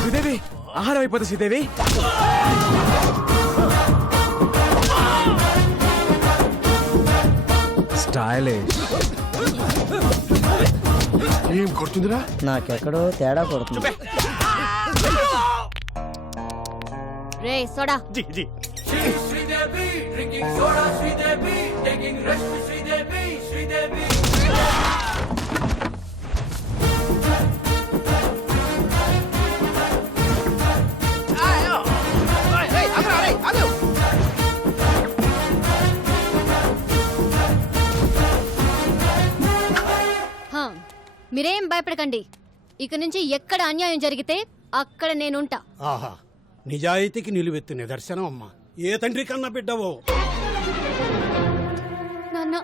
శ్రీదేవి ఆహారం అయిపోతుంది శ్రీదేవి. స్టైలిష్. ఏం కొడుతుందిరా? నాకెక్కడో తేడా కొడుతుంది. రే సోడా. జీ జీ. Sridevi, drinking soda, Sridevi, taking rest, Sridevi, Sridevi. హా, మీరేం భయపడకండి. ఇక నుంచి ఎక్కడ అన్యాయం జరిగితే అక్కడ నేనుంటా. ఆహా, నిజాయితీకి నిలువెత్తు నిదర్శనం అమ్మా. ఏ తండ్రి కన్నా బిడ్డవో. నాన్న